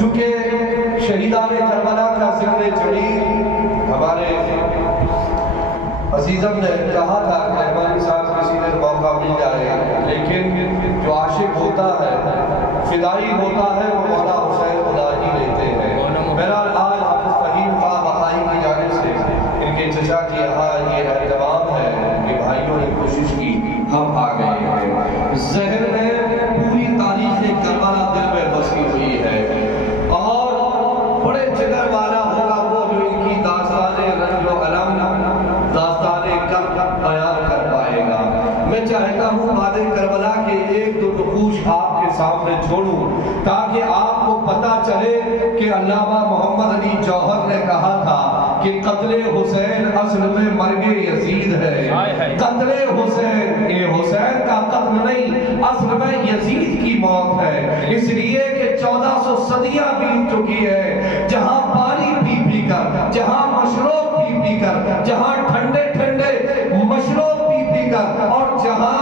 چونکہ شہیدان کربلا کا ذکر جلیل ہمارے عزیزم نے کہا تھا کہ رحمانی صاحب کسی دن موقع مل جائے، لیکن جو عاشق ہوتا ہے، فدائی ہوتا ہے، وہ مولا حسین خدا ہی لیتے ہیں۔ بہرحال آج حافظ فہیم خواہ بخاری کی جانب سے ان کے چچا کی یہاں یہ اہتمام ہے کہ بھائیوں نے کوشش کی، ہم آ گئے ہیں۔ ذہن میں پوری تاریخ کربلا دل میں بسی ہوئی ہے، اور بڑے جگر والا ہوگا وہ جو ان کی داستان رنج و علم، داستان کب بیان کر پائے گا۔ میں چاہتا ہوں بعد کربلا کے ایک دو نقوش آپ کے سامنے چھوڑوں تاکہ آپ کو پتہ چلے کہ علامہ محمد علی جوہر نے کہا تھا کہ قتل حسین اصل میں مرگ یزید ہے۔ قتل حسین یہ حسین کا قتل نہیں، اصل میں یزید کی موت ہے، اس لیے کہ 1400 صدیاں بیت چکی ہے، جہاں پانی پی پی کر، جہاں مشروب پی پی کر، جہاں ٹھنڈے ٹھنڈے مشروب پی پی کر، اور جہاں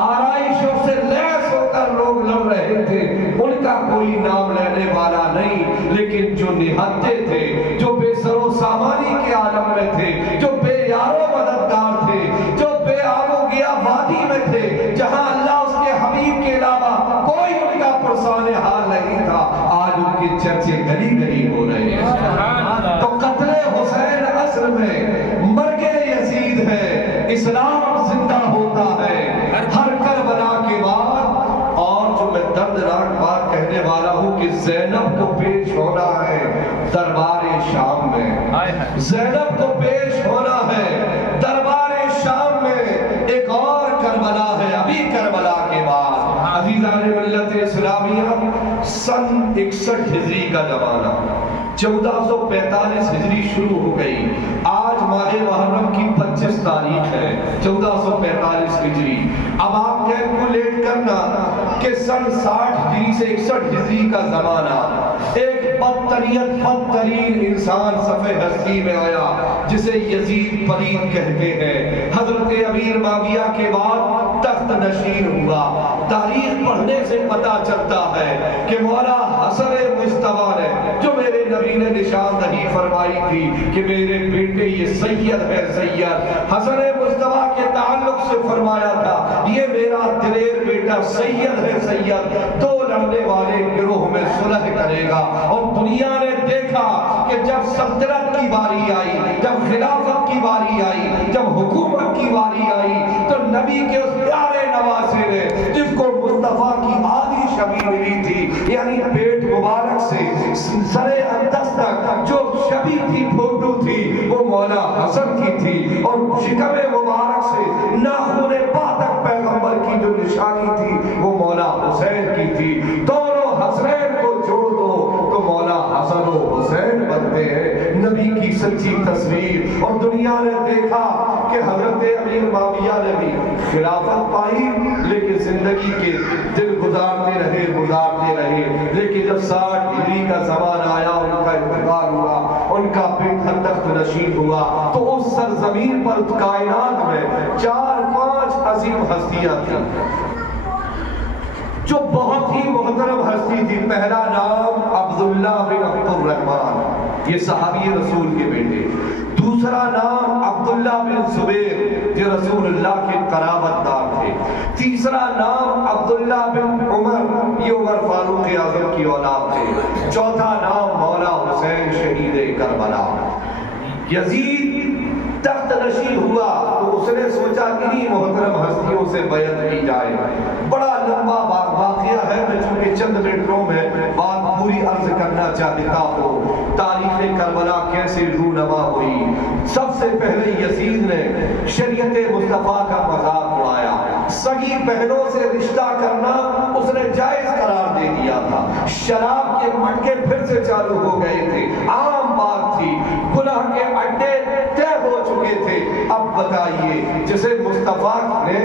آرائشوں سے لیس ہو کر لوگ لڑ رہے تھے، ان کا کوئی نام لینے والا نہیں، لیکن جو نہتے تھے، جو بے سر و سامانی کے عالم میں تھے، جو بے یار و مددگار تھے، جو بے آب و گیا وادی میں تھے، جہاں اللہ اس کے حبیب کے علاوہ کوئی ان کا پرسان حال نہیں تھا، آج ان کے چرچے گلی گلی ہو رہے ہیں۔ تو قتل حسین اصل میں مرگ یزید ہے، اسلام زندہ ہوتا ہے ہر کربلا کے بعد۔ اور جو میں دردناک بات کہنے والا ہوں کہ زینب کو پیش ہونا ہے دربار شام میں، زینب کو پیش ہونا ہے دربار شام میں۔ ایک اور کربلا ہے ابھی کربلا کے بعد، عزیزان ملت اسلامیہ، سن 61 ہجری کا زمانہ، 1445 ہجری شروع ہو گئی، آج ماہ محرم کی 25 تاریخ ہے، 1445 ہجری۔ اب آپ کیلکولیٹ کرنا کہ سن 60 ہجری سے 61 ہجری کا زمانہ، ایک بدترین انسان صفحہ ہستی میں آیا جسے یزید پلید کہتے ہیں، حضرت امیر معاویہ کے بعد تخت نشین ہوا۔ تاریخ پڑھنے سے پتہ چلتا ہے کہ مولا حسن مصطفیٰ نے، جو میرے نبی نے نشاندہی فرمائی تھی کہ میرے بیٹے یہ سید ہے، سید حسن مصطفیٰ کے تعلق سے فرمایا تھا یہ میرا دلیر بیٹا سید ہے، سید دو لڑنے والے گروہ میں صلح کرے گا۔ اور دنیا نے دیکھا کہ جب سلطنت کی باری آئی، جب خلافت کی باری آئی، جب حکومت کی باری آئی، تو نبی کے اس پیارے نواسے نے جس کو مصطفیٰ کی آدھی شبی ملی تھی، یعنی پیٹ مبارک سے سر اندس تک جو شبی تھی، فوٹو تھی، وہ مولا حسن کی تھی، اور شکم مبارک سے ناخن پا تک پیغمبر کی جو نشانی تھی وہ مولا حسین کی تھی۔ دونوں حسنین کو جوڑ دو تو مولا حسن و حسین بنتے ہیں، نبی کی سچی تصویر۔ اور دنیا نے دیکھا کہ حضرت امیر معاویہ نے بھی خلافت پائی، لیکن زندگی کے دل گزارتے رہے، لیکن جب 60 ہجری کا زمان آیا، ان کا انتقال ہوا، ان کا پیٹ تخت نشین ہوا، تو اس سرزمین پر کائنات میں 4-5 عظیم ہستیاں تھیں جو بہت ہی محترم ہستی تھی۔ پہلا نام عبداللہ بن عبد الرحمن، یہ صحابی رسول کے بیٹے۔ دوسرا نام عبداللہ بن زبیر، جو رسول اللہ کے قرابت دار تھے۔ تیسرا نام عبداللہ بن عمر، یہ عمر فاروق اعظم کی اولاد تھے۔ چوتھا نام مولا حسین شہید کربلا۔ یزید تخت نشین ہوا تو اس نے سوچا انہی محترم ہستیوں سے بیعت کی جائے۔ بڑا لمبا واقعہ ہے، میں چونکہ چند منٹوں میں بات پوری عرض کرنا چاہتا ہوں۔ تاریخ کربلا کیسے رونما ہوئی؟ سب سے پہلے یزید نے شریعت مصطفیٰ کا مذاق اڑایا، سگی بہنوں سے رشتہ کرنا اس نے جائز قرار دے دیا تھا۔ شراب کے مٹکے پھر سے چالو ہو گئے تھے، عام بات تھی، گناہ کے اڈے طے ہو چکے تھے۔ اب بتائیے، جسے مصطفیٰ نے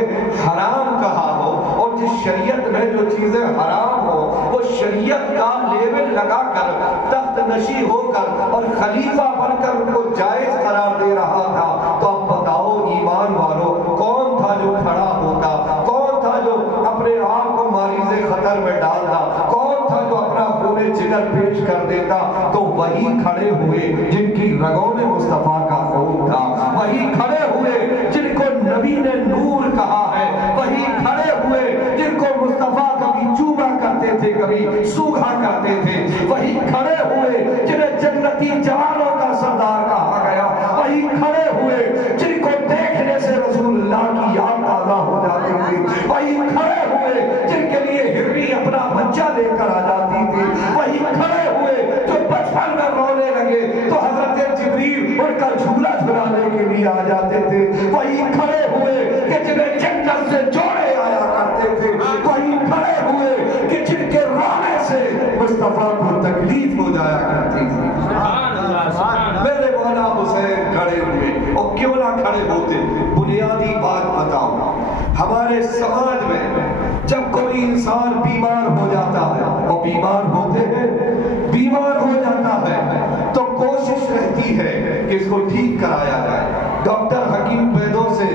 حرام کہا ہو اور جس شریعت میں جو چیزیں حرام ہو وہ شریعت کا لیبل لگا کر تخت نشی ہو کر اور خلیفہ بن کر ان کو جائز قرار دے رہا تھا، تو اب بتاؤ ایمان والوں، کون تھا جو کھڑا ہوتا؟ کون تھا جو اپنے آپ کو ماریض خطر میں ڈالتا؟ کون تھا جو اپنا خون میں جگر پیش کر دیتا تو وہی کھڑے ہوئے جن کی رگوں میں مصطفیٰ کا خون تھا، وہی کھڑے ہوئے جن کو نبی نے نور کہا ہے، وہی کھڑے ہوئے جن کو مصطفیٰ کبھی چوما کرتے تھے کبھی سوکھا کرتے تھے، وہی کھڑے ہوئے جنہیں جنتی جوانوں کا سردار کہا گیا، وہی کھڑے ہوئے جن کو دیکھنے سے رسول اللہ کی یاد تازہ ہو جاتی تھی، وہی کھڑے ہوئے جن کے لیے ہرنی اپنا بچہ لے کر آ جاتی تھی، وہی کھڑے ہوئے جو بچپن میں رونے لگے تو حضرت جبریل ان کا جھولا جھلانے کے لیے آ جاتے تھے، وہی کھڑے ہوئے کہ جنہیں جنت سے جوڑے آیا کرتے تھے، وہی کھڑے ہوئے کہ جن کے رونے سے مصطفیٰ کو تکلیف ہو جایا کرتی تھی۔ میرے مولا حسین کھڑے ہوئے، اور کیوں نہ کھڑے ہوتے؟ بنیادی بات بتاؤ، ہمارے سماج میں جب کوئی انسان بیمار ہو جاتا ہے، اور بیمار ہوتے ہیں، بیمار ہو جاتا ہے تو کوشش رہتی ہے کہ اس کو ٹھیک کرایا جائے، ڈاکٹر حکیم ویدوں سے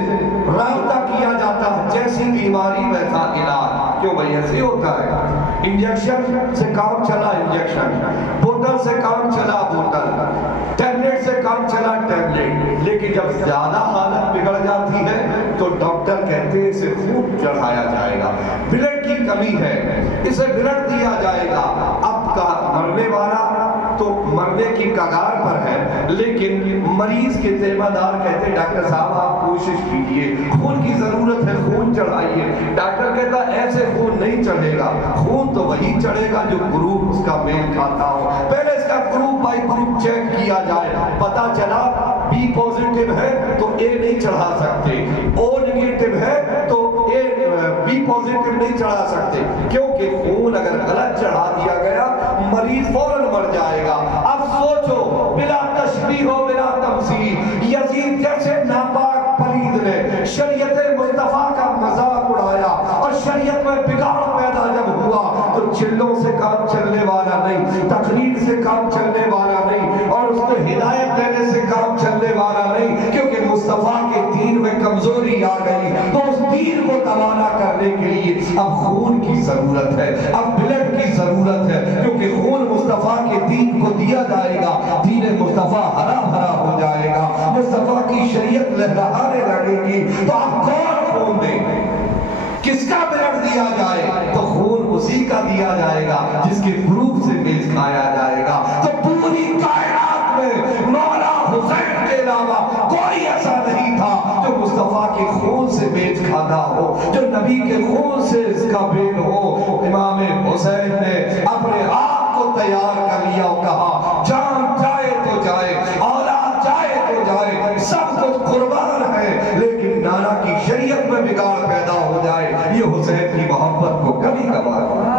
رابطہ کیا جاتا ہے، جیسی بیماری ویسا علاج، کیوں بھائی ایسے ہوتا ہے؟ انجیکشن سے کام چلا انجیکشن، بوتل سے کام چلا بوتل، ٹیبلٹ سے کام چلا ٹیبلٹ، لیکن جب زیادہ حالت بگڑ جاتی ہے تو ڈاکٹر کہتے ہیں اسے خون چڑھایا جائے گا، بلڈ کی کمی ہے، اسے بلڈ دیا جائے گا۔ اب کا مرنے والا تو مرنے کی کگار پر ہے، لیکن مریض کے ذمہ دار کہتے ہیں ڈاکٹر صاحب آپ کوشش کیجئے، خون کی ضرورت ہے، خون چڑھائیے۔ ڈاکٹر کہتا ایسے خون نہیں چڑھے گا، خون تو وہی چڑھے گا جو گروپ اس کا میل کھاتا ہو، پہلے اس کا گروپ بائی گروپ چیک کیا جائے، پتا چلا بی پوزیٹیو ہے تو اے نہیں چڑھا سکتے، او نیگیٹو ہے تو اے بی پوزیٹیو نہیں چڑھا سکتے، کیونکہ خون اگر غلط چڑھا دیا گیا مریض فوراً مر جائے گا۔ اب سوچو، بلا تشبیہ و بلا تمثیل، یزید جیسے ناپاک پلید نے شریعت مصطفیٰ کا مذاق اڑایا، اور شریعت میں بگاڑ پیدا جب ہوا تو چلوں سے کام چلنے والا نہیں، تقریر سے کام چلنے والا نہیں، اور اس کو ہدایت دینے سے کام چلنے والا نہیں، کیونکہ مصطفیٰ کے دین میں کمزوری آ گئی تو اس دین کو توانا کرنے کے لیے اب خون کی ضرورت ہے، اب بلڈ کی ضرورت ہے، کیونکہ خون مصطفیٰ کے دین کو دیا جائے گا، دین مصطفیٰ ہرا بھرا ہو جائے گا، مصطفیٰ کی شریعت لہرانے لگے گی، تو اب کون خون دے؟ کس کا بلڈ دیا جائے؟ تو خون اسی کا دیا جائے گا جس کے گروپ سے میل کھایا جائے گا۔ تو پوری کائنات میں مولا حسین کے علاوہ کوئی ایسا نہیں تھا جو مصطفیٰ کے خون سے میل کھاتا ہو، جو نبی کے خون سے اس کا میل ہو۔ امام حسین نے اپنے آپ کو تیار کر لیا اور کہا جان جائے تو جائے، اولاد جائے تو جائے، سب کچھ قربان ہے، لیکن نانا کی شریعت میں بگاڑ پیدا ہو جائے یہ حسین کی محبت کو کبھی گوارا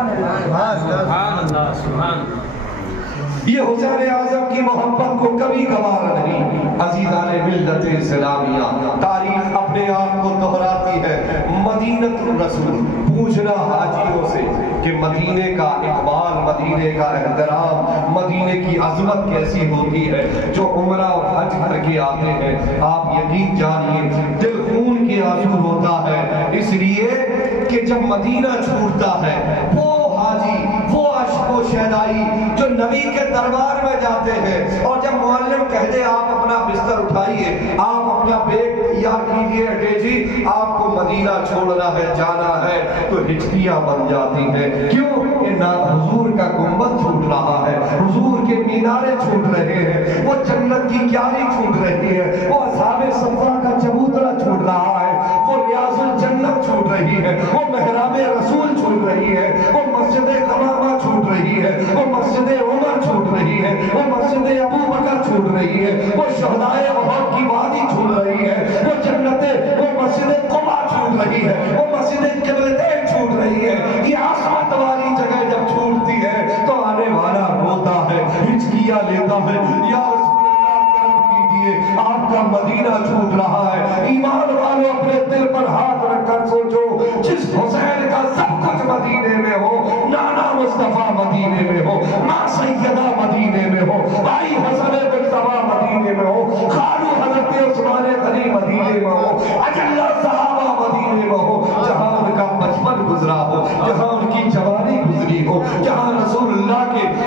یہ حسین اعظم کی محبت کو کبھی گوارا نہیں۔ عزیزان ملت اسلامیہ، تاریخ اپنے آپ کو دہراتی ہے۔ مدینۃ الرسول، پوچھنا حاجیوں سے کہ مدینے کا اقبال، مدینے کا احترام، مدینے کی عظمت کیسی ہوتی ہے۔ جو عمرہ اور حج کر کے آتے ہیں، آپ یقین جانیے دل خون کے آنسو ہوتا ہے، اس لیے کہ جب مدینہ چھوٹتا ہے وہ حاجی، وہ عشق و شہدائی جو نبی کے دربار میں جاتے ہیں، اور جب معلم کہہ دے آپ اپنا بستر اٹھائیے، آپ اپنا بیگ تیار کیجئے، اٹے جی آپ کو مدینہ چھوڑنا ہے، جانا ہے، تو ہچکیاں بن جاتی ہیں۔ کیوں؟ کہ نہ حضور کا گنبد چھوٹ رہا ہے، حضور کے مینارے چھوٹ رہے ہیں، وہ جنت کی کیاری چھوٹ رہی ہے، وہ اصحاب صفا کا چبوترا چھوٹ رہا ہے، وہ ریاض الجنت چھوٹ رہی ہے، وہ محراب رسول چھوٹ رہی ہے، وہ مسجد قمامہ چھوٹ رہی ہے، وہ مسجد عمر چھوٹ رہی ہے، وہ مسجد ابو بکر چھوٹ رہی ہے، وہ شہدائے احد کی وادی چھوٹ رہی ہے، وہ وہ مسجد قبا چھوٹ رہی ہے، وہ مسجد قبلتین چھوٹ رہی ہے۔ یہ عظمت والی جگہ جب چھوٹتی ہے تو آنے والا روتا ہے، ہچکیاں لیتا ہے، یا رسول اللہ کرم کیجئے آپ کا مدینہ چھوٹ رہا ہے۔ ایمان والوں اپنے دل پر ہاتھ رکھ کر سوچو، جس حسین کا سب کچھ مدینے میں ہو، نانا مصطفیٰ مدینے میں ہو، ماں سیدہ مدینے میں ہو، بھائی حسن مصطفیٰ مدینے میں ہو، خالو حضرت عثمان غنی مدینے میں ہو، اجلہ صحابہ مدینے میں ہو، جہاں ان کا بچپن گزرا ہو، جہاں ان کی جوانی گزری ہو، جہاں رسول اللہ کے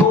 2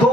2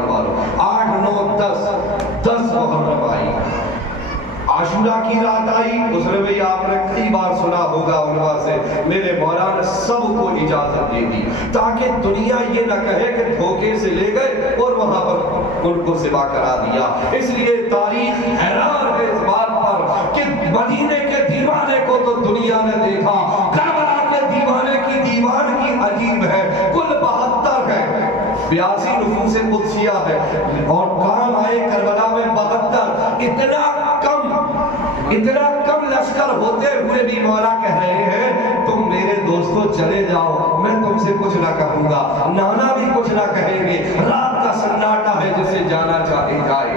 ایمان والو 8 9 10 محرم آئی, عاشورہ کی رات آئی. غسل میں آپ نے کئی بار سنا ہوگا عنوان سے, میرے مولا نے سب کو اجازت دے دی تاکہ دنیا یہ نہ کہے کہ دھوکے سے لے گئے اور وہاں پر ان کو ذبح کرا دیا. اس لیے تاریخ حیران ہے اس بات پر کہ مدینے کے دیوانے کو تو دنیا نے دیکھا, کربلا کے دیوانے کی دیوانگی عجیب ہے. کل 72 ہے, 82 نفوس قدسیہ ہے, اور کام آئے کربلا میں 72. اتنا کم لشکر ہوتے ہوئے بھی مولا کہہ رہے ہیں تم میرے دوستوں چلے جاؤ, میں تم سے کچھ نہ کہوں گا, نانا بھی کچھ نہ کہیں گے. رات کا سناٹا ہے, جسے جانا چاہے جائے.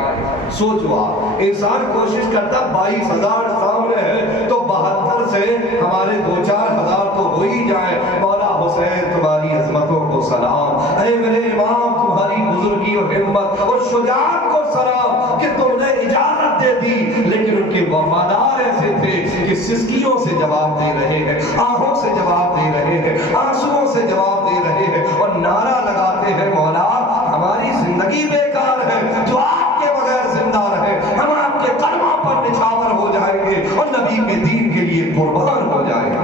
سوچو آپ, انسان کوشش کرتا 22,000 سامنے ہے تو 72 سے ہمارے 2-4 ہزار تو ہو ہی جائے. مولا حسین تمہاری عظمتوں کو سلام, اے میرے امام تمہاری بزرگی اور ہمت اور شجاعت کو سلام کہ تم نے اجازت دے دی. لیکن ان کے وفادار ایسے تھے کہ سسکیوں سے جواب دے رہے ہیں, آہوں سے جواب دے رہے ہیں, آنسوؤں سے جواب دے رہے ہیں, اور نعرہ لگاتے ہیں مولا ہماری زندگی بیکار ہے, جو آپ کے بغیر زندہ رہے, ہم آپ کے قدموں پر نچھاور ہو جائیں گے اور نبی کے دین کے لیے قربان ہو جائیں گے.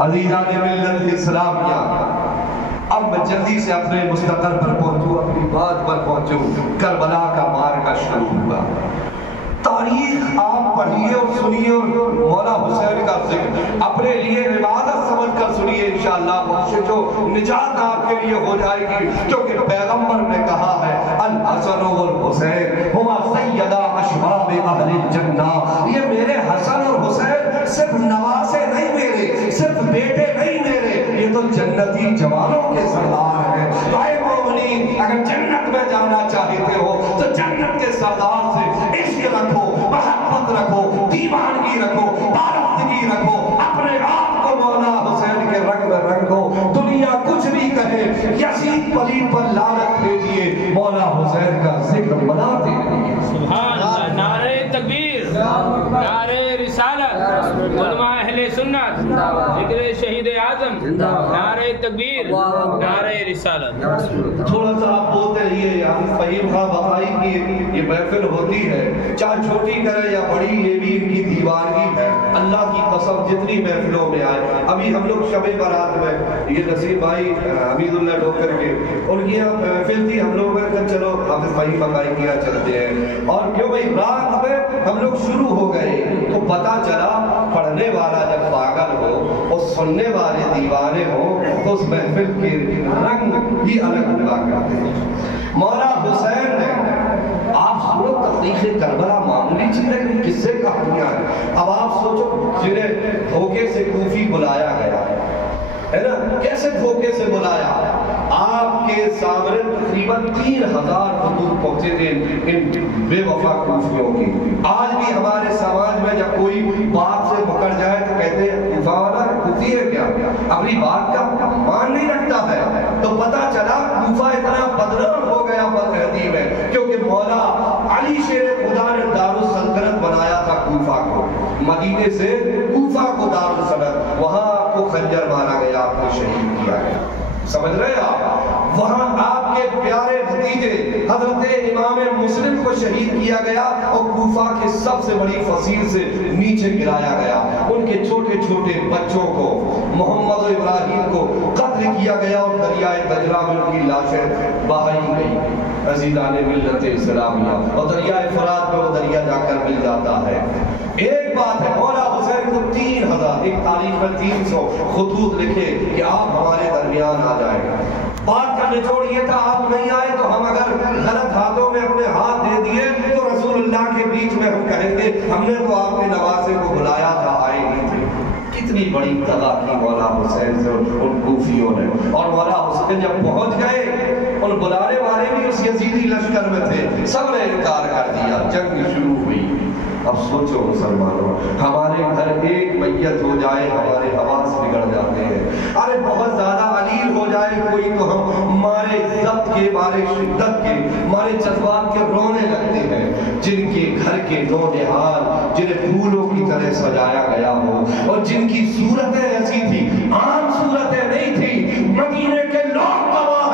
عزیزان ملت اسلامیہ, اب میں جلدی سے اپنے مستقر پر پہنچوں, اپنی بات پر پہنچوں. کربلا کا معرکہ شروع ہوا. تاریخ آپ پڑھیے اور سنیے اور مولا حسین کا ذکر اپنے لیے عبادت سمجھ کر سنیے, انشاءاللہ بخشش و نجات آپ کے لیے ہو جائے گی. کیونکہ پیغمبر نے کہا ہے الحسن والحسین ہما سیدہ اشباب اہل الجنہ, یہ میرے حسن اور حسین صرف نواسے نہیں میرے, صرف بیٹے نہیں میرے, یہ تو جنتی جوانوں کے سردار ہیں. تو اے مومنین, اگر جنت میں جانا چاہتے ہو تو جنت کے سردار سے عشق رکھو, محبت رکھو, دیوانگی رکھو, پارفتگی رکھو, اپنے آپ کو مولا حسین کے رنگ میں رنگو. دنیا کچھ بھی کہے, یزید پلید پر لعنت بھیجیے, مولا حسین کا ذکر بناتے رہیے. سبحان اللہ. نعرہ تکبیر, نعرہ رسالت, علماء اہل سنت, ذکر شہید اعظم, نعرہ تکبیر, نعرہ رسالت. تھوڑا سا آپ بولتے رہیے. فہیم خان بخاری کی یہ محفل ہوتی ہے, چاہے چھوٹی کرے یا بڑی, یہ بھی ان کی دیوانگی ہے. اللہ کی قسم جتنی محفلوں میں آئے, ابھی ہم لوگ شب برات میں, یہ نصیب بھائی حمید اللہ ڈوکر کے, ان کی یہاں محفل تھی, ہم لوگ کہ چلو حافظ فہیم بخاری کی یہاں چلتے ہیں. اور کیوں بھائی رات میں ہم لوگ شروع ہو گئے تو پتا چلا پڑھنے والا جب پاگل ہو اور سننے والے دیوانے ہو تو اس محفل کے رنگ ہی الگ ہوا کرتے ہیں. مولا حسین نے, آپ سنو تاریخ کربلا معمولی چیز ہے کہ قصے کہانیاں ہیں. اب آپ سوچو جنہیں دھوکے سے کوفی بلایا گیا ہے نا, کیسے دھوکے سے بلایا. آپ کے سامنے تقریباً 3,000 خطوط پہنچے تھے ان بے وفا کوفیوں کی. آج بھی ہمارے سماج میں جب کوئی بات سے مکر جائے تو کہتے ہیں کوفہ والا کوفی ہے کیا, اپنی بات کا مان نہیں رکھتا ہے. تو پتا چلا کوفہ اتنا بدنام ہو گیا بدہدی میں, کیونکہ مولا علی شیر خدا نے دارالسلطنت بنایا تھا کوفہ کو. مدینے سے کوفہ کو دارالسلطنت, وہاں آپ کو خنجر مارا گیا, آپ کو شہید کیا گیا. سمجھ رہے آپ, وہاں آپ کے پیارے بھتیجے حضرت امام مسلم کو شہید کیا گیا اور کوفہ کے سب سے بڑی فصیل سے نیچے گرایا گیا. ان کے چھوٹے چھوٹے بچوں کو, محمد و ابراہیم کو قتل کیا گیا اور دریائے دجلہ میں ان کی لاشیں بہائی گئی. عزیزان ملت اسلامیہ, اور دریائے فرات میں وہ دریا جا کر مل جاتا ہے. ایک بات ہے, مولا حسین کو 3,000, ایک تاریخ میں 300 خطوط لکھے کہ آپ ہمارے درمیان آ جائیں. بات کا نچوڑ یہ تھا, آپ نہیں آئے تو ہم اگر غلط ہاتھوں میں اپنے ہاتھ دے دیے تو رسول اللہ کے بیچ میں ہم کہیں گے ہم نے تو آپ کے نواسے کو بلایا تھا, آئے نہیں تھے. کتنی بڑی دغا کی مولا حسین سے ان کوفیوں نے. اور مولا حسین جب پہنچ گئے, ان بلانے والے بھی اس یزیدی لشکر میں تھے, سب نے انکار کر دیا, جنگ شروع ہوئی. اب سوچو مسلمانوں, ہمارے گھر ایک میت ہو جائے ہمارے حواس بگڑ جاتے ہیں. ارے بہت زیادہ علیل ہو جائے کوئی تو ہم مارے ضبط کے, مارے شدت کے, مارے جذبات کے رونے لگتے ہیں. جن کے گھر کے نونہال, جنہیں پھولوں کی طرح سجایا گیا ہو, اور جن کی صورتیں ایسی تھی, عام صورتیں نہیں تھی, مدینے کے لوگ گواہ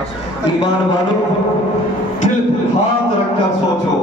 ایمان والوں دل پر ہاتھ رکھ کر سوچو،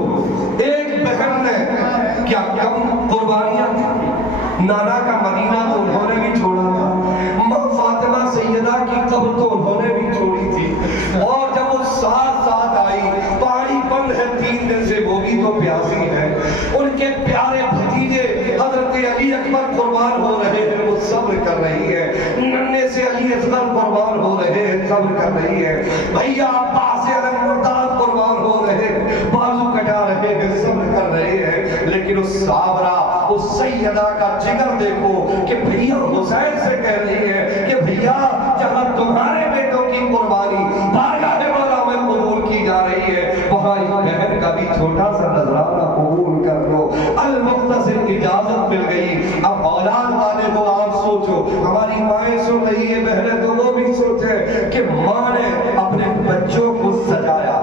ایک بہن نے کیا کم قربانیاں کی؟ نانا کا مدینہ تو انہوں نے بھی چھوڑا تھا، ماں فاطمہ سیدہ کی قبر تو انہوں نے بھی چھوڑی تھی، اور جب وہ ساتھ آئی، پانی بند ہے 3 دن سے، وہ بھی تو پیاسی ہے، ان کے پیارے بھتیجے حضرت علی اکبر قربان ہو رہے ہیں، وہ صبر کر رہی ہے، ننے سے علی اصغر قربان ہو رہے ہیں، صبر کر رہی ہے، بھیا عباس علم مرتاد قربان ہو رہے ہیں، بازو کٹا رہے ہیں، صبر کر رہے ہیں، لیکن اس صابرہ، اس سیدہ کا جگر دیکھو کہ بھیا حسین سے کہہ رہی ہے کہ بھیا جہاں تمہارے بیٹوں کی قربانی بارگاہ مولا میں قبول کی جا رہی ہے، وہاں ایک بہن کا بھی چھوٹا سا نذرانہ قبول کر لو۔ المختصر اجازت مل گئی۔ اب اولاد والے کو آپ سوچو، ہماری مائیں سن رہی ہے، بہنیں تو وہ بھی سوچیں کہ ماں نے اپنے بچوں کو سجایا،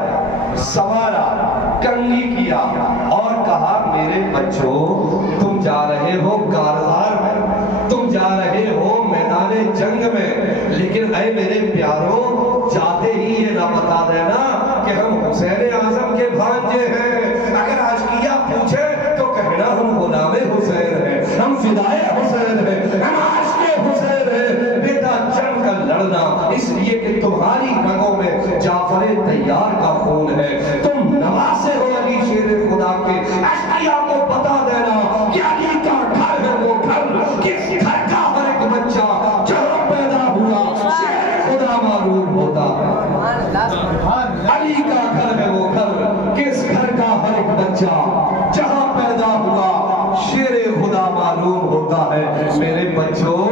سنوارا، کنگھی کیا اور کہا میرے بچوں تم جا رہے ہو کارزار میں، تم جا رہے ہو میدان جنگ میں، لیکن اے میرے پیاروں جاتے ہی یہ نہ بتا دینا کہ ہم حسین اعظم کے بھانجے ہیں، اگر عاشقیہ پوچھے تو کہنا ہم غلام حسین ہیں، ہم فدائے حسین ہیں، ہم عاشق حسین ہیں۔ بیٹا جنگ کا لڑنا اس لیے کہ تمہاری رگوں میں جعفر طیار کا خون ہے، تم نواسے ہو علی شیر خدا کے، عاشقیہ کو بتا دینا کہ علی کا گھر ہے وہ گھر، کس گھر کا ہر ایک بچہ جہاں پیدا ہوا شیر خدا معلوم ہوتا ہے، علی کا گھر ہے وہ گھر، کس گھر کا ہر ایک بچہ جہاں پیدا ہوا شیر خدا معلوم ہوتا ہے۔ میرے بچوں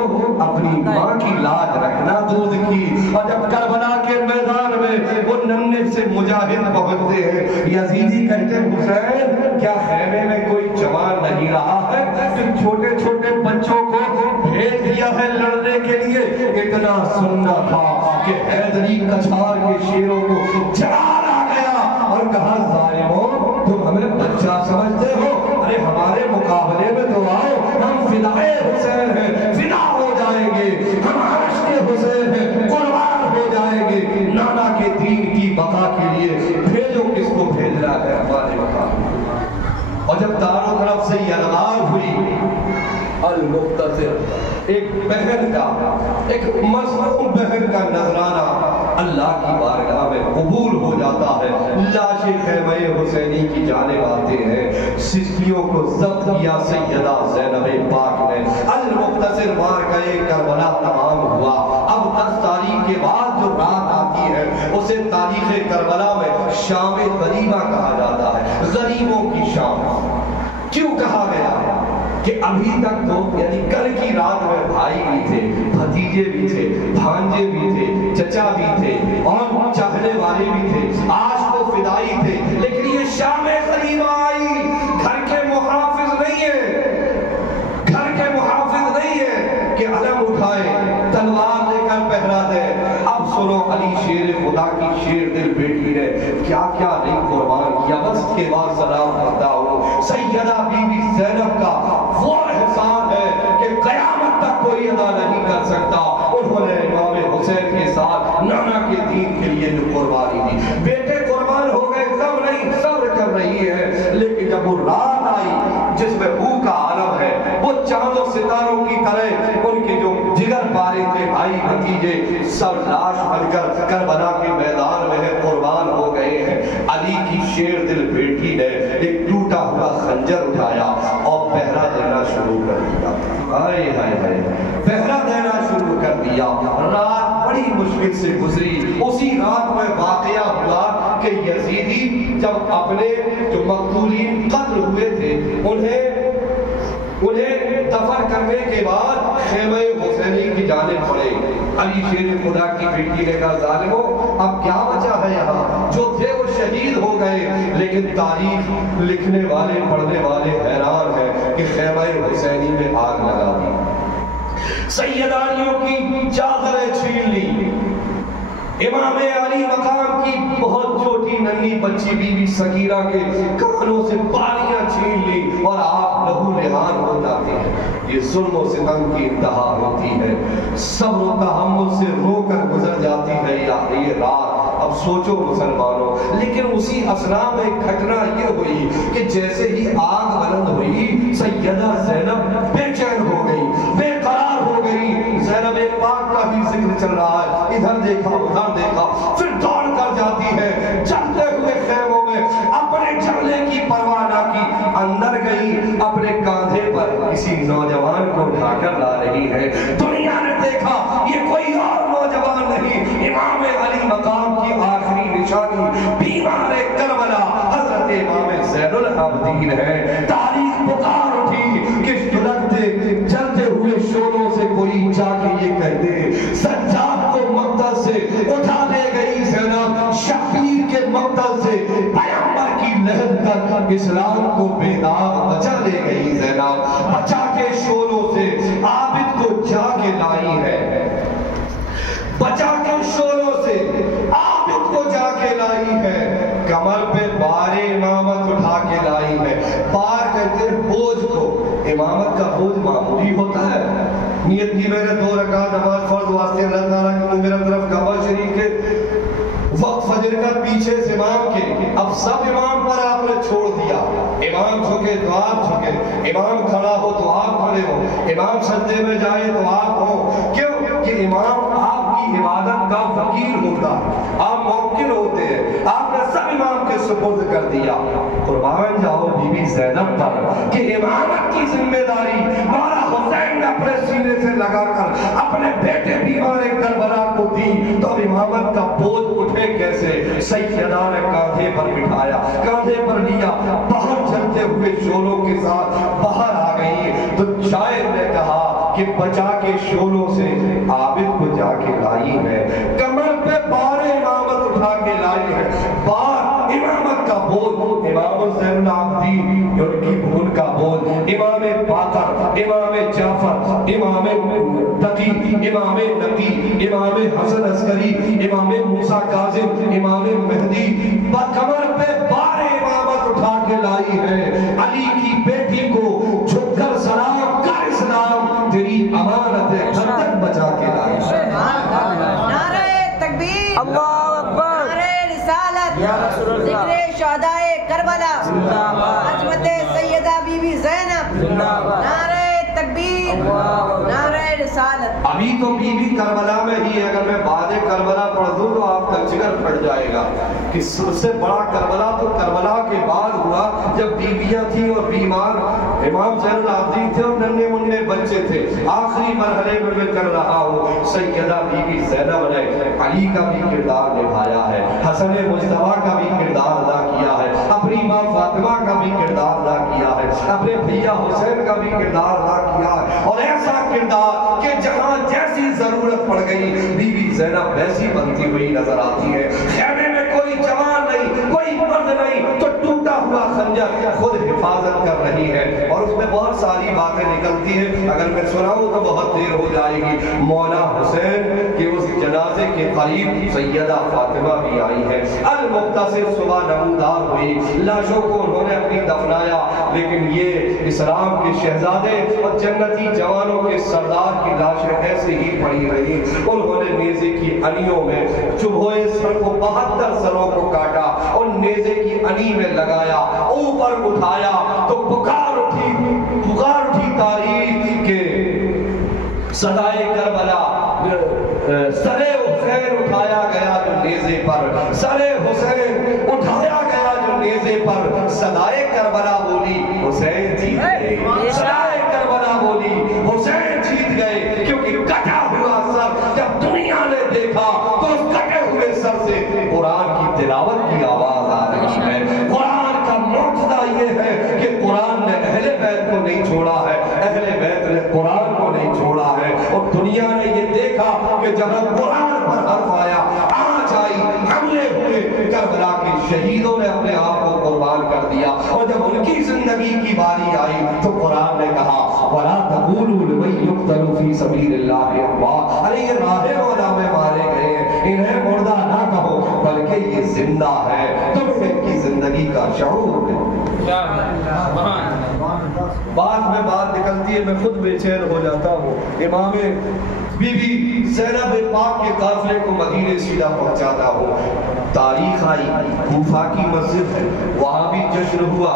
اپنی ماں کی لاج رکھنا دودھ کی، اور جب کربلا کے میدان میں وہ ننھے سے مجاہد پہنچتے ہیں، یزیدی کہتے ہیں حسین کیا خیمے میں کوئی جوان نہیں رہا ہے کہ چھوٹے چھوٹے بچوں کو بھیج دیا ہے لڑنے کے لیے؟ اتنا سننا تھا کہ حیدری کچھار کے شیروں کو جلال آ گیا اور کہا ظالموں تم ہمیں بچہ سمجھتے ہو، ارے ہمارے مقابلے میں تو آؤ، ہم فدائے حسین ہیں، فدا ہو جائیں گے، ہم عاشق حسین ہیں، قربان ہو جائیں گے نانا کے دین کی بقا کے لیے، بھیجو کس کو بھیجنا ہے ہمارے بقا۔ اور جب داروں طرف سے یہ الغار ہوئی، المختصر ایک بہن کا، ایک مظلوم بہن کا نذرانہ اللہ کی بارگاہ میں قبول ہو جاتا ہے، لاشیں خیمہ حسینی کی جانب آتے ہیں، سسکیوں کو ضبط کیا سیدہ زینب پاک نے، المختصر واقعہ کربلا تمام ہوا۔ اب 10 تاریخ کے بعد جو رات آتی ہے اسے تاریخ کربلا میں شام غریبہ کہا جاتا ہے، غریبوں کی شام۔ کیوں کہا گیا؟ کہ ابھی تک تو یعنی کل کی رات میں بھائی بھی تھے، بھتیجے بھی تھے، بھانجے بھی تھے، چچا بھی تھے اور چاہنے والے بھی تھے، آج تو فدائی تھے، لیکن یہ شام غریبہ آئی، گھر کے محافظ نہیں ہے، گھر کے محافظ نہیں ہے کہ علم اٹھائے تلوار لے کر پہرا دے۔ اب سنو علی شیر خدا کی شیر دل بیٹی نے کیا کیا نہیں قربان کیا، بس کے بعد سلام کرتا ہوں سیدہ بی بی زینب کا وہ احسان ہے کہ قیامت تک کوئی ادا نہیں کر سکتا، انہوں نے امام حسین کے ساتھ نانا کے دین کے لیے جو قربانی دی، بیٹے قربان ہو گئے کم نہیں، صبر کر رہی ہے، لیکن جب وہ رات آئی جس میں بو کا عالم ہے، وہ چاند و ستاروں کی طرح ان کے جو جگر پارے تھے بھائی بھتیجے سب لاش بن کر کربلا کے میدان میں ہے، قربان ہو گئے ہیں۔ علی کی شیر دل بیٹی نے ایک ٹوٹا ہوا خنجر اٹھایا اور پہرا دینا شروع کر دیا، ہائے ہائے ہائے پہرا دینا شروع کر دیا۔ رات بڑی مشکل سے گزری، اسی رات میں واقعہ ہوا کہ یزیدی جب اپنے جو مقتولین قتل ہوئے تھے انہیں دفن کرنے کے بعد خیمہ حسینی کی جانب پڑے، علی شیر خدا کی بیٹی نے کہا ظالموں اب کیا بچا ہے یہاں، جو تھے وہ شہید ہو گئے، لیکن تاریخ لکھنے والے پڑھنے والے حیران ہیں کہ خیمہ حسینی میں آگ لگا دی، سیدانیوں کی چادریں چھین لی، امام علی مقام کی بہت چھوٹی ننھی بچی بی بی سکینہ کے کانوں سے بالیاں چھین لی اور آپ لہو لہان ہو جاتے ہیں۔ یہ ظلم و ستم کی انتہا ہوتی ہے، صبر و تحمل سے رو کر گزر جاتی ہے یہ رات۔ اب سوچو مسلمانوں، لیکن اسی اثنا میں ایک گھٹنا یہ ہوئی کہ جیسے ہی آگ بلند ہوئی سیدہ زینب بے چین ہو گئی، بے قرار ہو گئی۔ زینب پاک کا بھی ذکر چل رہا ہے، ادھر دیکھا ادھر دیکھا، پھر دوڑ کر جاتی ہے، چلتے ہوئے خیموں میں اپنے چلنے کی پرواہ نہ کی، اندر گئی، اپنے کاندھے پر کسی نوجوان کو اٹھا کر لا رہی ہے۔ دنیا نے دیکھا یہ کوئی اور نوجوان نہیں، امام علی مقام کی آخری نشانی، بیمار کربلا حضرت امام زین العابدین ہے۔ تاریخ پکار اٹھی کہ سلگتے جلتے ہوئے شولوں سے کوئی جا کے یہ کہہ دے سجاد کو مقتل سے اٹھا لے گئی زینب، شبیر کے مقتل سے پیغمبر کی لہر تک اسلام کو بے داغ بچا لے گئی زینب، بچا کے شولوں سے عابد کو جا کے لائی ہے، بچا کے شولوں سے عابد کو جا کے لائی ہے، کمر پہ بار امامت اٹھا کے لائی ہے۔ بار کہتے ہیں بوجھ کو، امامت کا بوجھ معمولی ہوتا ہے۔ نیت کی میں نے 2 رکعت نماز فرض واسطے اللہ تعالیٰ کی میرا طرف کعبہ شریف کے وقت فجر کا پیچھے سے امام کے، اب سب امام پر آپ نے چھوڑ دیا، امام جھکے تو آپ جھکے، امام کھڑا ہو تو آپ کھڑے ہو، امام سجدے میں جائے تو آپ ہو، کیوں کہ امام آپ کی عبادت کا وکیل ہوتا ہے، آپ موکل ہوتے ہیں، آپ نے سب امام کے سپرد کر دیا۔ قربان جاؤ بی بی زینب پر کہ امامت کی ذمہ داری مولا حسین نے اپنے سینے سے لگا کر اپنے بیٹے بیمار کربلا کو دی، تو امامت کا بوجھ اٹھے کیسے؟ سیدہ نے کاندھے پر بٹھایا، کاندھے پر لیا، باہر چلتے ہوئے شولوں کے ساتھ باہر آ گئی، تو شاعر نے کہا کہ بچا کے شولوں سے عابد کو جا کے لائی ہے، کمر پہ بار امامت اٹھا کے لائی ہے، بار امامت کا بوجھ، امام زین العابدین ان کی بھول کا بوجھ، امام باقر، امام جعفر، امام تقی، امام نقی، امام حسن عسکری، امام موسیٰ کاظم، امام مہدی، کمر پہ بار امامت اٹھا کے لائی ہے، علی کی بیٹی کو جھک کر سلام کر اسلام تیری امانت خندق بچا کے لائی ہے۔ نعرہ تکبیر، اللہ اکبر، نعرہ رسالت، ذکر شہدائے کربلا، عظمت سیدہ بی بی زینب، نعرہ تکبیر، نعرہ رسالت۔ ابھی تو بی بی کربلا میں ہی ہے، اگر میں بعد کربلا پڑھ دوں تو آپ کا جگر پھٹ جائے گا کہ سب سے بڑا کربلا تو کربلا کے بعد ہوا جب بیویاں تھیں اور بیمار امام زین العابدین تھے اور ننھے منھے بچے تھے۔ آخری مرحلے میں میں کر رہا ہوں، سیدہ بی بی زینب نے علی کا بھی کردار نبھایا ہے، حسن مجتبیٰ کا بھی کردار ادا کیا ہے، اپنی ماں فاطمہ کا بھی کردار ادا کیا ہے، اپنے بھیا حسین کا بھی کردار ادا کیا ہے، اور ایسا کردار کہ جہاں جیسی ضرورت پڑ گئی بی بی زینب ویسی بنتی ہوئی نظر آتی ہے۔ خیمے میں کوئی جوان نہیں، کوئی مرد نہیں، تو ٹوٹا ہوا خنجر خود حفاظت کر رہی ہے، اور اس میں بہت ساری باتیں نکلتی ہیں، اگر میں سناؤں تو بہت دیر ہو جائے گی۔ مولا حسین کے اس جنازے کے قریب سیدہ فاطمہ بھی آئی ہے، المختصر صبح نمودار ہوئی، لاشوں کو انہوں نے اپنی دفنایا، لیکن یہ اسلام کے شہزادے اور جنتی جوانوں کے سردار کی لاشیں ایسے ہی پڑی رہی، انہوں نے نیزے کی انیوں میں چبھوئے سر کو 72 سروں کو کاٹا اور نیزے کی انی میں لگایا، اوپر اٹھایا تو پکار اٹھی تاریخ کے صدائے کربلا، سر حسین اٹھایا گیا جو نیزے پر، سر حسین اٹھایا گیا جو نیزے پر، صدائے کربلا بولی حسین جیت گئے، صدائے کربلا بولی حسین جیت گئے، کیونکہ کٹا ہوا سر جب دنیا نے دیکھا تو اس کٹے ہوئے سر سے قرآن کی تلاوت کی آواز آ رہی ہے۔ قرآن کا معجزہ یہ ہے کہ قرآن نے اہل بیت کو نہیں چھوڑا ہے، اہل بیت نے قرآن کو نہیں چھوڑا ہے، اور دنیا نے یہ دیکھا کہ جہاں قرآن پر حرف آیا، آج آئی، حملے ہوئے، کربلا کے شہیدوں نے اپنے آپ کو قربان کر دیا، اور جب ان کی زندگی کی باری آئی تو قرآن نے کہا وَلَا تَقُولُوا لِمَن يُقْتَلُ فِي سَبِيلِ اللَّهِ أَمْوَاتٌ، ارے یہ راہ مولا میں مارے گئے ہیں، انہیں مردہ نہ کہو بلکہ یہ زندہ ہے، تمہیں ان کی زندگی کا شعور ہے۔ بات میں بات نکلتی ہے، میں خود بے چین ہو جاتا ہوں۔ امام بی بی زینب پاک کے قافلے کو مدینے سیدھا پہنچاتا ہوں. تاریخ آئی، کوفہ کی مسجد ہے، وہاں بھی جشن ہوا،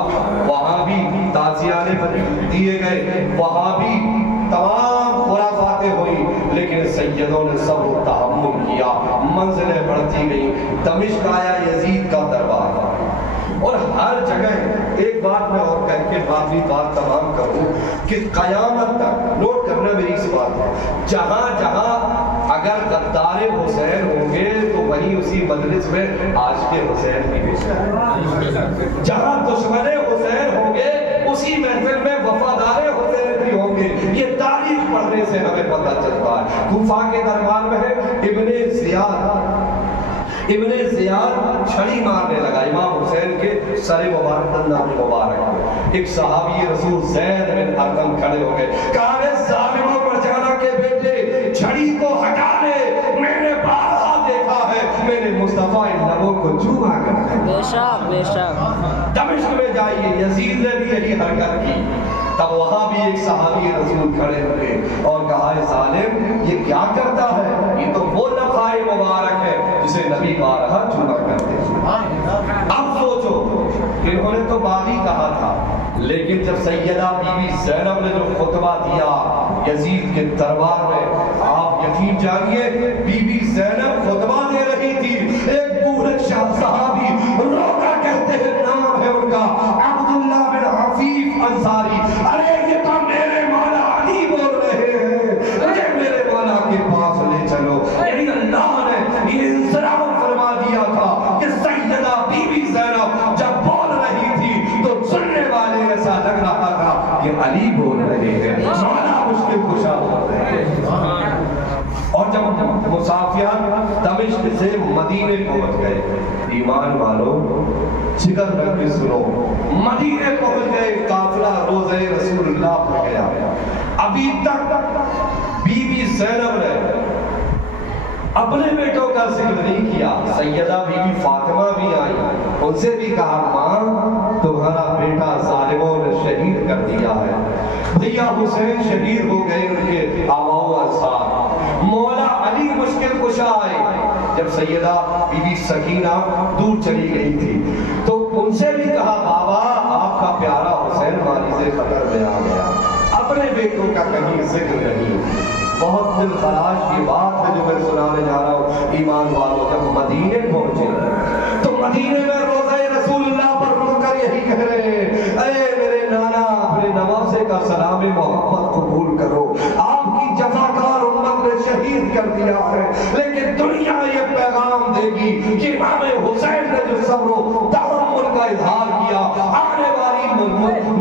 وہاں بھی تعزیانے دیے گئے، وہاں بھی تمام خرافاتیں ہوئی، لیکن سیدوں نے صبر و تحمل کیا. منزلیں بڑھتی گئیں. دمشق آیا یزید کا دربار، اور ہر جگہ ایک بات میں اور کہہ کے باقی بات تمام کروں کہ قیامت تک نوٹ کرنا میری اس بات ہے، جہاں جہاں اگر غدار حسین ہوں گے تو وہیں اسی مجلس میں عاشق حسین بھی بیٹھے، جہاں دشمن حسین ہوں گے اسی محفل میں وفادار حسین بھی ہوں گے. یہ تاریخ پڑھنے سے ہمیں پتہ چلتا ہے. کوفہ کے دربار میں ہے ابن زیاد چھڑی مارنے لگا امام حسین کے سر مبارک دندان مبارک. ایک صحابی رسول زید بن ارقم کھڑے ہو گئے، کہا ہے ظالموں پر جانا کے بیٹے چھڑی کو ہٹا لے، میں نے بارہا دیکھا ہے میں نے مصطفیٰ ان لبوں کو چوما کر ہے. بے شک بے شک. دمشق میں جائیے، یزید نے بھی یہی حرکت کی. تب وہاں بھی ایک صحابی رسول کھڑے ہوئے اور کہا ہے ظالم یہ کیا کرتا ہے، یہ تو وہ نفائے مبارک ہے جسے نبی بارہا چوما کرتے ہیں. اب سوچو، انہوں نے تو باغی کہا تھا، لیکن جب سیدہ بی بی زینب نے جو خطبہ دیا یزید کے دربار میں، آپ یقین جانیے بی بی زینب خطبہ دے رہی تھی، ایک بوڑھے شاہ صحابی روکا کہتے ہیں نام ہے ان کا عبداللہ بن عفیف انصاری، ارے یہ تو میرے مولا علی بول رہے ہیں، ارے میرے مولا کے پاس لے چلو. یعنی اللہ نے یہ انصراف فرما دیا تھا کہ سیدہ بی بی زینب جب بول رہی تھی تو سننے والے ایسا لگ رہا تھا کہ علی بول رہے ہیں، مولا مشکل کشا بول رہے ہیں. اور جب مسافیان دمشق سے مدینے پہنچ گئے، ایمان والوں جگر کر کے سنو، مدینے پہنچ گئے، قافلہ روضہ رسول اللہ پہ گیا. ابھی تک بی بی زینب نے اپنے بیٹوں کا ذکر نہیں کیا. سیدہ بی بی فاطمہ بھی آئی، ان سے بھی کہا ماں تمہارا بیٹا ظالموں نے شہید کر دیا ہے. بھیا حسین شہید ہو گئے، ان کے آباء و اجداد. مولا علی مشکل کشا آئے. جب سیدہ بی بی سکینہ دور چلی گئی تھی تو ان سے بھی کہا بابا آپ کا پیارا حسین ماریض خطر میں آ گیا. اپنے بیٹوں کا کہیں ذکر نہیں. بہت دل خراش کی بات ہے جو میں سنانے جا رہا ہوں. ایمان والوں جب مدینے پہنچے تو مدینے میں روضہ رسول اللہ پر رو کر یہی کہہ رہے ہیں اے میرے نانا اپنے نواسے کا سلام محمد قبول کرو، آپ کی جفاکار امت نے شہید کر دیا ہے، لیکن دنیا یہ پیغام دے گی کہ امام حسین نے جو صبر و تحمل کا اظہار کیا، آنے والی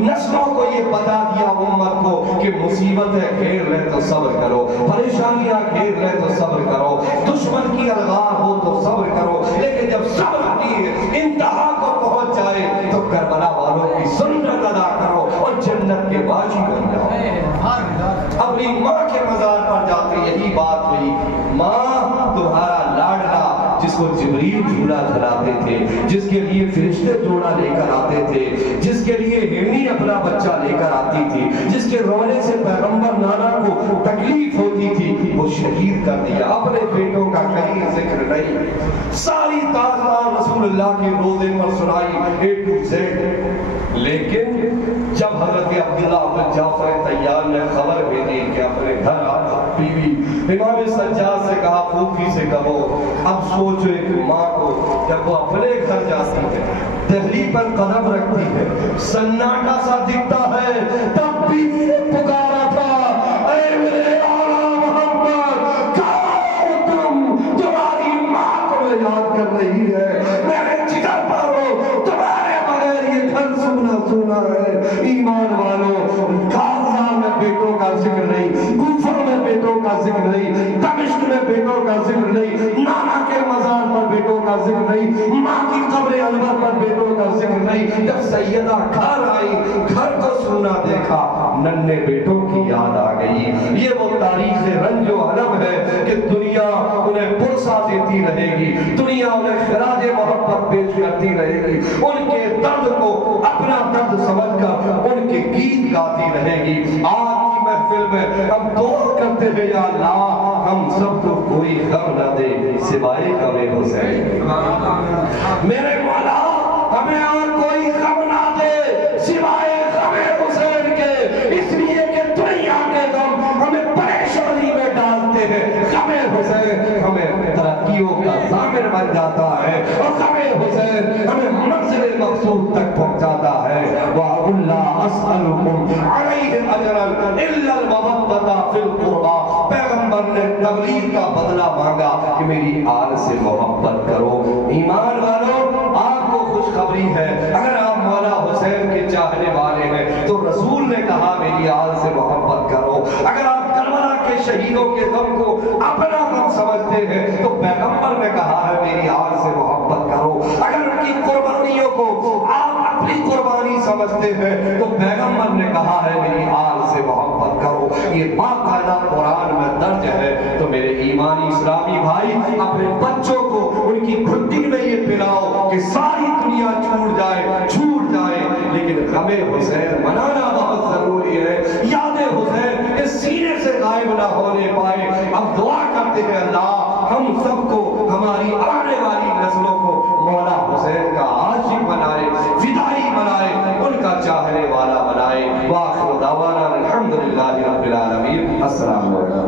نسلوں کو یہ بتا دیا امت کو کہ مصیبتیں گھیر لے تو صبر کرو، پریشانیاں گھیر لے تو صبر کرو، دشمن کی الغار ہو تو صبر کرو، لیکن جب صبر کی انتہا کو پہنچ جائے تو کربلا والوں کی سنت ادا کرو اور جنت کے باغی بن جاؤ. اپنی ماں کے مزار پر جاتے یہی بات ہوئی، ماں تمہارا لاڈلا جس کو جبریل جھولا جھلاتے تھے، جس کے لیے فرشتے جوڑا لے کر آتے تھے، جس کے لیے ہرنی اپنا بچہ لے کر آتی تھی، جس کے رونے سے پیغمبر نانا کو تکلیف ہوتی تھی، وہ شہید کر دیا. اپنے بیٹوں کا کہیں ذکر نہیں. ساری داستان رسول اللہ کے روزے پر سنائی A to Z. لیکن جب حضرت عبداللہ بن جعفر طیار نے خبر بھیجی کہ اپنے گھر بیوی امام سجاد سے کہا پھوپھی سے کہو، اب سوچو ایک ماں کو جب وہ اپنے گھر جاتی ہے، دہلی پر قدم رکھتی ہے، سناٹا سا دکھتا ہے، تب بیوی نے پکارا تھا اے میرے آقا محمد کہاں ہو تم، تمہاری ماں تمہیں یاد کر رہی ہے، میرے جگر پر ہو، تمہارے بغیر یہ گھر سونا سونا ہے. ایمان والوں غازہ میں بیٹوں کا ذکر نہیں، کوفہ میں بیٹوں کا ذکر نہیں، دمشق میں بیٹوں کا ذکر نہیں، نانا کے مزار پر بیٹوں کا ذکر نہیں، ماں کی قبر انور پر بیٹوں کا ذکر نہیں. جب سیدہ گھر آئی، گھر کو سونا دیکھا، ننھے بیٹوں کی یاد آ گئی. یہ وہ تاریخ رنج و علم ہے کہ دنیا انہیں پرسا دیتی رہے گی، دنیا انہیں خراج محبت پیش کرتی رہے گی، ان کے درد کو اپنا درد سمجھ کر ان کے گیت گاتی رہے گی. آج کی محفل میں ہم دعا کرتے ہیں یا اللہ ہم سب کو کوئی غم نہ دے سوائے غم حسین. میرے مولا ہمیں اور کوئی غم نہ دے سوائے غم حسین کے، اس لیے کہ دنیا کے غم ہمیں پریشانی میں ڈالتے ہیں. غم حسین ہمیں ترقیوں کا ضامن بن جاتا ہے اور غم حسین ہمیں منزل مقصود تک پہنچاتا ہے. وَأَقُلْ لَا أَسْأَلُكُمْ عَلَيْهِ أَجْرًا إِلَّا الْمَوَدَّةَ فِي الْقُرْبَى. پیغمبر نے تبلیغ کا بدلہ مانگا کہ میری آل سے محبت کرو. ایمان والوں آپ کو خوشخبری ہے، اگر آپ مولا حسین کے چاہنے والے ہیں تو رسول نے کہا میری آل سے محبت کرو. اگر آپ کربلا کے شہیدوں کے غم کو اپنا غم سمجھتے ہیں تو پیغمبر نے کہا ہے میری آل سے محبت کرو. اگر ان کی قربانیوں کو آپ اپنی قربانی سمجھتے ہیں تو پیغمبر نے کہا ہے میری آل سے محبت کرو. یہ باقاعدہ قرآن میں درج ہے. تو میرے ایمانی اسلامی بھائی اپنے بچوں کو ان کی گھٹی میں یہ پلاؤ کہ ساری دنیا چھوٹ جائے لیکن غم حسین منانا بہت ضروری ہے. یاد حسین اس سینے سے غائب نہ ہونے پائے. اب دعا کرتے ہیں اللہ ہم سب کو ہماری آنے والی نسلوں کو مولا حسین کا عاشق بنائے، فدائی بنائے، ان کا چاہنے والا بنائے. وآخر دعوانا الحمدللہ رب العالمین. السلام علیکم.